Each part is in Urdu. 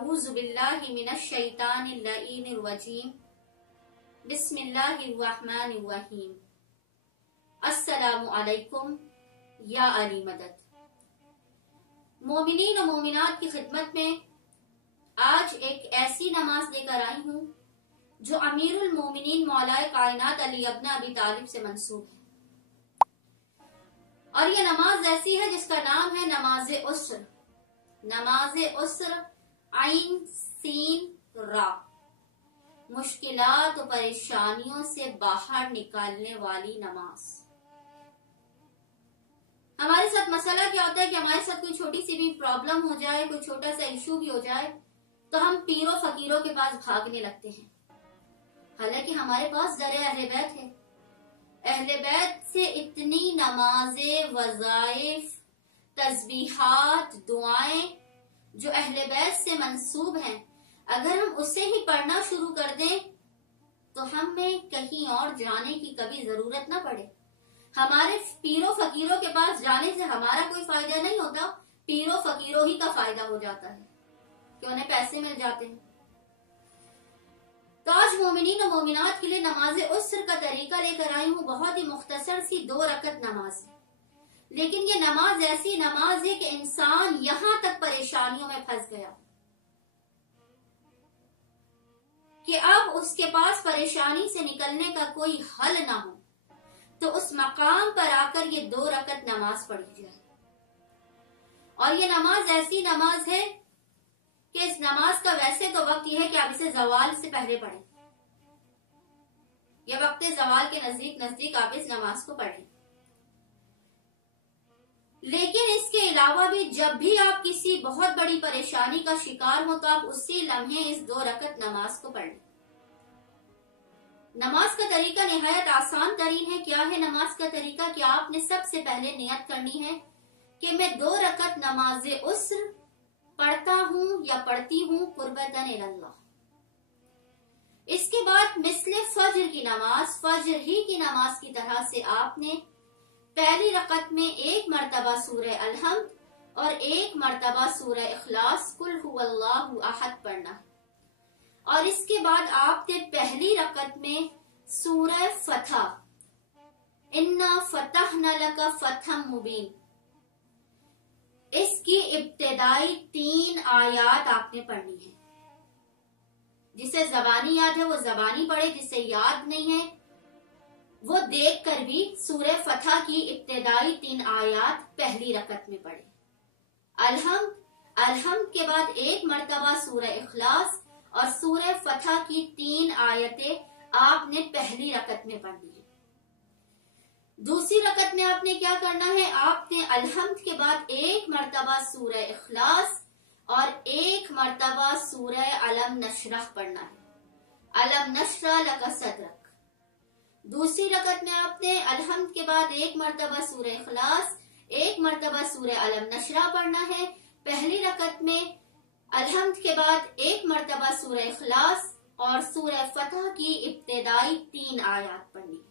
اعوذ باللہ من الشیطان اللعین الرجیم بسم اللہ الرحمن الرحیم السلام علیکم یا علی مدد۔ مومنین و مومنات کی خدمت میں آج ایک ایسی نماز لے کر آئی ہوں جو امیر المومنین مولا کائنات علی ابن ابی طالب سے منسوب ہے، اور یہ نماز ایسی ہے جس کا نام ہے نماز عسر۔ نماز عسر عین سین را، مشکلات و پریشانیوں سے باہر نکالنے والی نماز۔ ہمارے ساتھ مسئلہ کیا ہوتا ہے کہ ہمارے ساتھ کوئی چھوٹی سی بھی پرابلم ہو جائے، کوئی چھوٹا سا ایشو بھی ہو جائے تو ہم پیروں فقیروں کے پاس بھاگنے لگتے ہیں، حالانکہ ہمارے پاس در اہل بیت ہے۔ اہل بیت سے اتنی نمازیں، وظائف، تسبیحات، دعائیں جو اہل بیت سے منسوب ہیں، اگر ہم اسے ہی پڑھنا شروع کر دیں تو ہمیں کہیں اور جانے کی کبھی ضرورت نہ پڑے۔ ہمارے پیروں فقیروں کے پاس جانے سے ہمارا کوئی فائدہ نہیں ہوتا، پیروں فقیروں ہی کا فائدہ ہو جاتا ہے کہ انہیں پیسے مل جاتے ہیں۔ تو آج مومنین و مومنات کے لیے نماز عسر کا طریقہ لے کر آئی ہوں۔ بہت ہی مختصر سی 2 رکعت نماز ہے، لیکن یہ نماز ایسی نماز ہے کہ انسان یہاں تک پریشانیوں میں پھنس گیا کہ اب اس کے پاس پریشانی سے نکلنے کا کوئی حل نہ ہو، تو اس مقام پر آ کر یہ 2 رکعت نماز پڑھی جائے۔ اور یہ نماز ایسی نماز ہے کہ اس نماز کا ویسے تو وقت یہ ہے کہ آپ اسے زوال سے پہلے پڑھیں، یا وقت زوال کے نزدیک آپ اس نماز کو پڑھیں، لیکن اس کے علاوہ بھی جب بھی آپ کسی بہت بڑی پریشانی کا شکار ہو تو آپ اسی لمحے اس 2 رکعت نماز کو پڑھ لیں۔ نماز کا طریقہ نہایت آسان ترین ہے۔ کیا ہے نماز کا طریقہ؟ کہ آپ نے سب سے پہلے نیت کرنی ہے کہ میں 2 رکعت نماز عسر پڑھتا ہوں یا پڑھتی ہوں قربتاً اللہ۔ اس کے بعد مثل فجر کی نماز، فجر ہی کی نماز کی طرح سے آپ نے پہلی رکعت میں 1 مرتبہ سورہ الحمد اور 1 مرتبہ سورہ اخلاص قل هو اللہ احد پڑھنا ہے، اور اس کے بعد آپ نے پہلی رکعت میں سورہ فتح انا فتحنا لک فتحا مبین، اس کی ابتدائی 3 آیات آپ نے پڑھنی ہے۔ جسے زبانی یاد ہے وہ زبانی پڑھے، جسے یاد نہیں ہے وہ دیکھ کر بھی سورہ فتح کی ابتدائی 3 آیات پہلی رکعت میں پڑھے۔ الحمد کے بعد 1 مرتبہ سورہ اخلاص اور سورہ فتح کی 3 آیتیں آپ نے پہلی رکعت میں پڑھنی ہے۔ دوسری رکعت میں آپ نے کیا کرنا ہے؟ آپ نے الحمد کے بعد 1 مرتبہ سورہ اخلاص اور 1 مرتبہ سورہ علم نشرح پڑھنا ہے، علم نشرح لک صدرک۔ دوسری رکعت میں آپ نے الحمد کے بعد 1 مرتبہ سورہ اخلاص، 1 مرتبہ سورہ علم نشرح پڑھنا ہے۔ پہلی رکعت میں الحمد کے بعد 1 مرتبہ سورہ اخلاص اور سورہ فتح کی ابتدائی 3 آیات پڑھنی ہے۔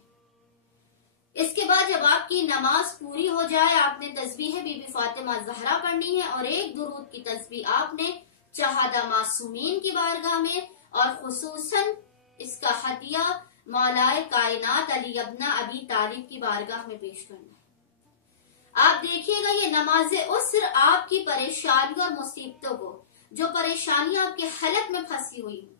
اس کے بعد جب آپ کی نماز پوری ہو جائے آپ نے تسبیح بی بی فاطمہ زہرا پڑھنی ہے، اور 1 درود کی تسبیح آپ نے شہداء معصومین کی بارگاہ میں اور خصوصاً اس کا ہدیہ مولا کائنات علی ابن ابی طالب کی بارگاہ میں پیش کرنا ہے۔ آپ دیکھیے گا یہ نماز عسر آپ کی پریشانیوں اور مصیبتوں کو، جو پریشانیاں آپ کے حلق میں پھنسی ہوئی ہوں،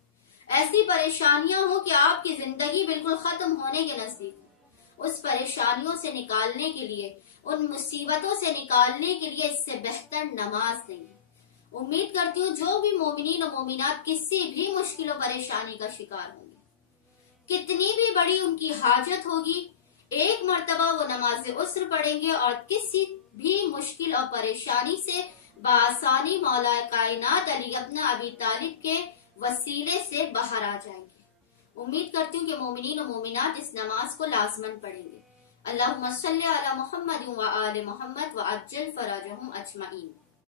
ایسی پریشانیاں ہوں کہ آپ کی زندگی بالکل ختم ہونے کے نزدیک ہو، اس پریشانیوں سے نکالنے کے لیے، ان مصیبتوں سے نکالنے کے لیے اس سے بہتر نماز نہیں ہے۔ امید کرتی ہوں جو بھی مومنین و مومنات کسی بھی مشکل و پریشانی کا شکار ہوں گے، کتنی بھی بڑی ان کی حاجت ہوگی، 1 مرتبہ وہ نماز عسر پڑھیں گے اور کسی بھی مشکل اور پریشانی سے بآسانی مولا کائنات علی ابن ابی طالب کے وسیلے سے باہر آ جائیں گے۔ امید کرتی ہوں کہ مومنین و مومنات اس نماز کو لازماً پڑھیں گے۔ اللہم صلی علی محمد و آل محمد وعجل فرجہم اجمعین۔